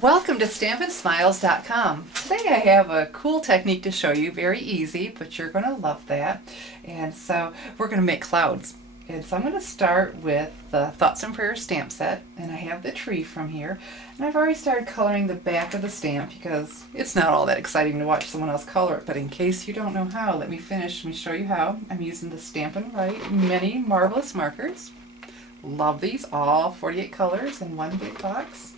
Welcome to StampinSmiles.com. Today I have a cool technique to show you, very easy, but you're going to love that. And so we're going to make clouds. And so I'm going to start with the Thoughts and Prayers stamp set, and I have the tree from here. And I've already started coloring the back of the stamp because it's not all that exciting to watch someone else color it, but in case you don't know how, let me show you how. I'm using the Stampin' Right Mini Marvelous Markers. Love these, all 48 colors in one big box.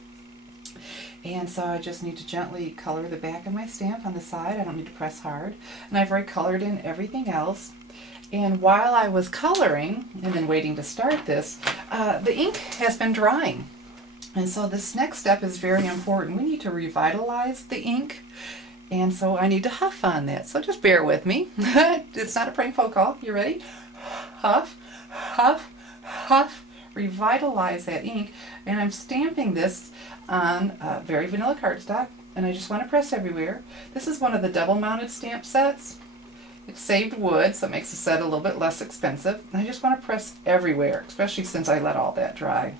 And so I just need to gently color the back of my stamp on the side. I don't need to press hard. And I've already colored in everything else. And while I was coloring and then waiting to start this, the ink has been drying. And so this next step is very important. We need to revitalize the ink. And so I need to huff on that. So just bear with me. It's not a prank phone call. You ready? Huff, huff, huff. Revitalize that ink. And I'm stamping this on very vanilla cardstock, and I just want to press everywhere. This is one of the double mounted stamp sets. It saved wood, so it makes the set a little bit less expensive. And I just want to press everywhere, especially since I let all that dry.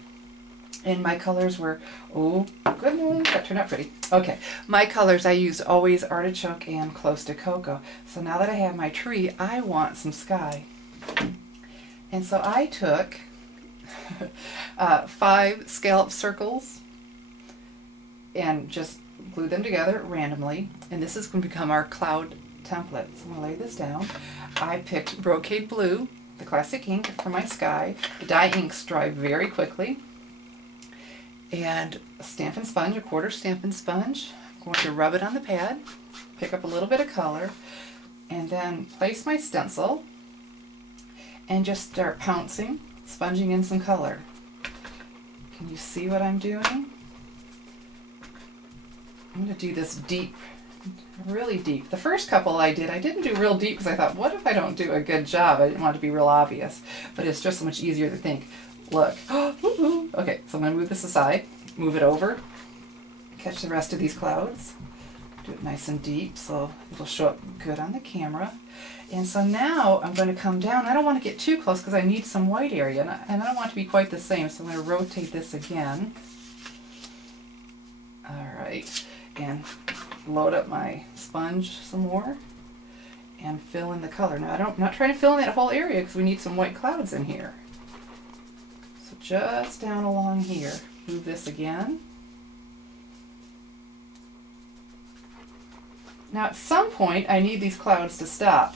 And my colors were, oh goodness, that turned out pretty. Okay, my colors, I used Always Artichoke and Close to Cocoa. So now that I have my tree, I want some sky. And so I took 5 scallop circles and just glue them together randomly, and this is going to become our cloud template. So I'm going to lay this down. I picked Brocade Blue, the classic ink, for my sky. The dye inks dry very quickly. And a Stampin' sponge, a quarter Stampin' sponge. I'm going to rub it on the pad, pick up a little bit of color, and then place my stencil and just start pouncing, sponging in some color. Can you see what I'm doing? I'm going to do this deep, really deep. The first couple I didn't do real deep because I thought, what if I don't do a good job? I didn't want it to be real obvious, but it's just so much easier to think. Look, okay, so I'm going to move this aside, move it over, catch the rest of these clouds, do it nice and deep so it'll show up good on the camera. And so now I'm going to come down. I don't want to get too close because I need some white area, and I don't want it to be quite the same, so I'm going to rotate this again. All right. And load up my sponge some more and fill in the color. Now I'm not trying to fill in that whole area because we need some white clouds in here. So just down along here, move this again. Now at some point I need these clouds to stop.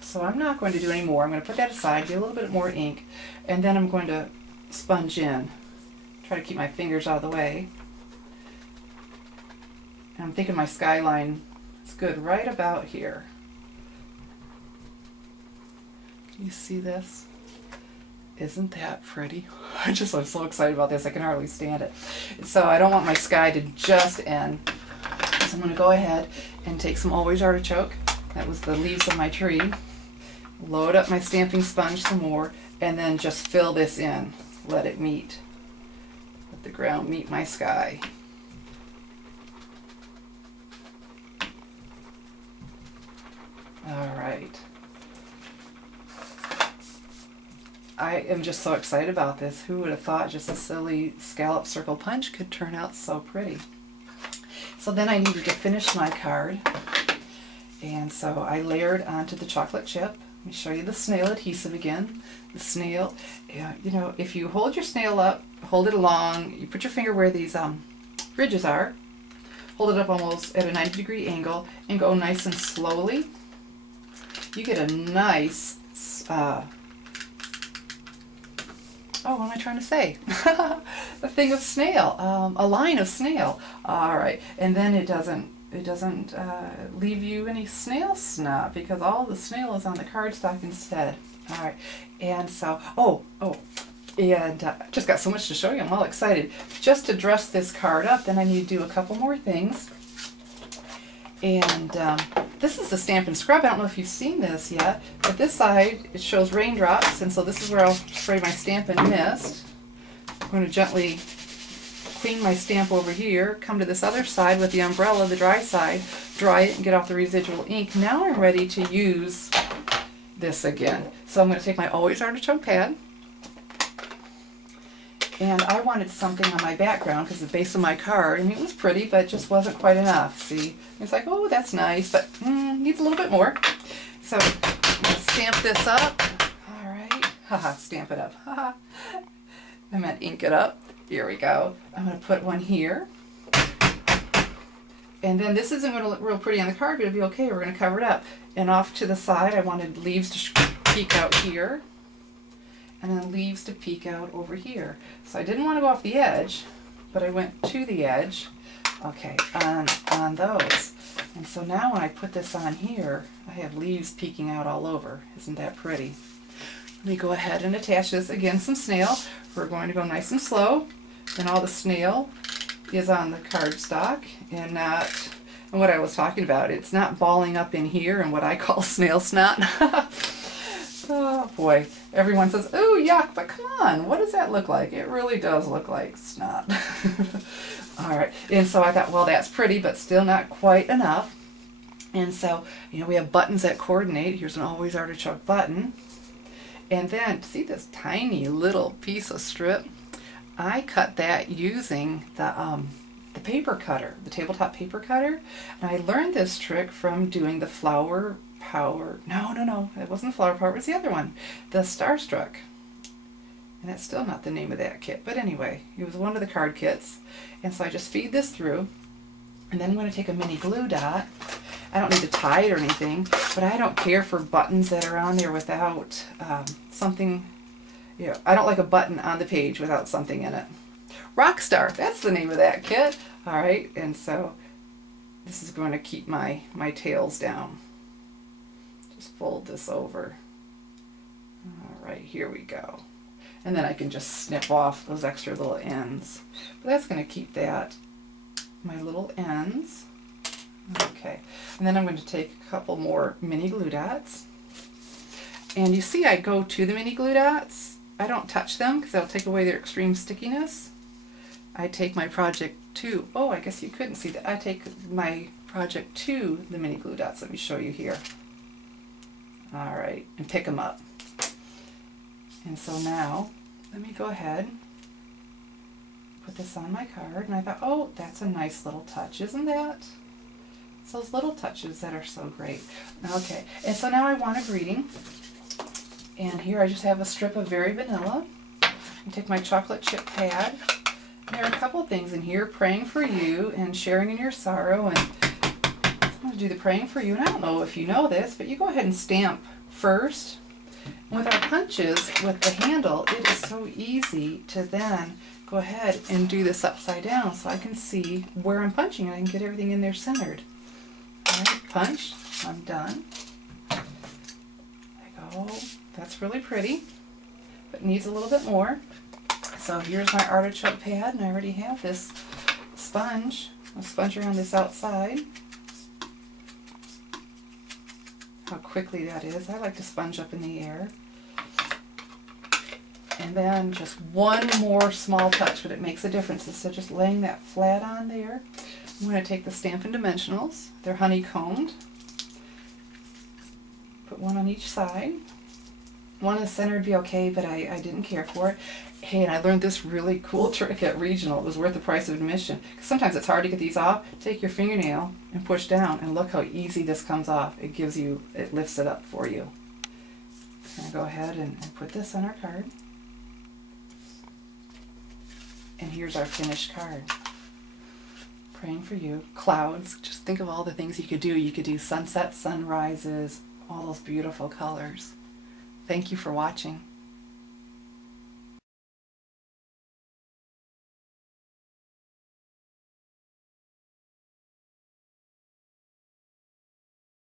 So I'm not going to do any more. I'm going to put that aside, get a little bit more ink, and then I'm going to sponge in. Try to keep my fingers out of the way. And I'm thinking my skyline is good right about here. Can you see this? Isn't that pretty? I'm so excited about this, I can hardly stand it. So I don't want my sky to just end. So I'm going to go ahead and take some Always Artichoke. That was the leaves of my tree. Load up my stamping sponge some more, and then just fill this in. Let it meet. Let the ground meet my sky. All right. I am just so excited about this. Who would have thought just a silly scallop circle punch could turn out so pretty? So then I needed to finish my card. And so I layered onto the chocolate chip. Let me show you the snail adhesive again. The snail, you know, if you hold your snail up, hold it along, you put your finger where these ridges are, hold it up almost at a 90-degree angle, and go nice and slowly. You get a nice, oh, what am I trying to say? A thing of snail, a line of snail. All right, and then it doesn't leave you any snail snot because all the snail is on the cardstock instead. All right, and so, and just got so much to show you. I'm all excited. Just to dress this card up, then I need to do a couple more things. And this is the Stampin' Scrub. I don't know if you've seen this yet, but this side, it shows raindrops, and so this is where I'll spray my Stampin' Mist. I'm going to gently clean my stamp over here, come to this other side with the umbrella, the dry side, dry it and get off the residual ink. Now I'm ready to use this again. So I'm going to take my Always Artichoke pad, And I wanted something on my background because the base of my card, I mean, it was pretty, but it just wasn't quite enough. See, it's like, oh, that's nice, but needs a little bit more. So I'm going to stamp this up. All right. Haha, stamp it up. Haha. I meant ink it up. Here we go. I'm going to put one here. And then this isn't going to look real pretty on the card, but it'll be okay. We're going to cover it up. And off to the side, I wanted leaves to peek out here. And then leaves to peek out over here. So I didn't want to go off the edge, but I went to the edge, okay, on those. And so now when I put this on here, I have leaves peeking out all over. Isn't that pretty? Let me go ahead and attach this. Again, some snail. We're going to go nice and slow. And all the snail is on the cardstock and not, and what I was talking about, it's not balling up in here and what I call snail snot. Oh boy, everyone says, oh yuck, but come on, what does that look like? It really does look like snot. Alright, and so I thought, well, that's pretty, but still not quite enough. And so, you know, we have buttons that coordinate. Here's an always artichoke button. And then, see this tiny little piece of strip? I cut that using the paper cutter, the tabletop paper cutter. And I learned this trick from doing the flower power. No, it wasn't the flower power, it was the other one, the Starstruck. And that's still not the name of that kit, but anyway, it was one of the card kits. And so I just feed this through, and then I'm going to take a mini glue dot. I don't need to tie it or anything, but I don't care for buttons that are on there without something, you know, I don't like a button on the page without something in it. Rockstar, that's the name of that kit. All right, and so this is going to keep my tails down. Just fold this over. All right, here we go. And then I can just snip off those extra little ends. But that's going to keep that, my little ends. Okay, and then I'm going to take a couple more mini glue dots. And you see I go to the mini glue dots. I don't touch them because that'll take away their extreme stickiness. I take my project to, oh, I guess you couldn't see that. I take my project to the mini glue dots. Let me show you here. All right, and pick them up. And so now, let me go ahead, put this on my card, and I thought, oh, that's a nice little touch, isn't that? It's those little touches that are so great. Okay, and so now I want a greeting, and here I just have a strip of Very Vanilla. I take my chocolate chip pad. There are a couple of things in here, praying for you and sharing in your sorrow, and I'm going to do the praying for you, and I don't know if you know this, but you go ahead and stamp first. With our punches, with the handle, it is so easy to then go ahead and do this upside down so I can see where I'm punching and I can get everything in there centered. Alright, punch, I'm done. I go, that's really pretty, but needs a little bit more. So here's my artichoke pad, and I already have this sponge. I'll sponge around this outside. How quickly that is. I like to sponge up in the air. And then just one more small touch, but it makes a difference. Instead of just laying that flat on there, I'm going to take the Stampin' Dimensionals. They're honeycombed. Put one on each side. One in the center would be okay, but I didn't care for it. Hey, and I learned this really cool trick at Regional. It was worth the price of admission. Because sometimes it's hard to get these off. Take your fingernail and push down, and look how easy this comes off. It gives you, it lifts it up for you. I'm going to go ahead and put this on our card. And here's our finished card. Praying for you. Clouds. Just think of all the things you could do. You could do sunsets, sunrises, all those beautiful colors. Thank you for watching.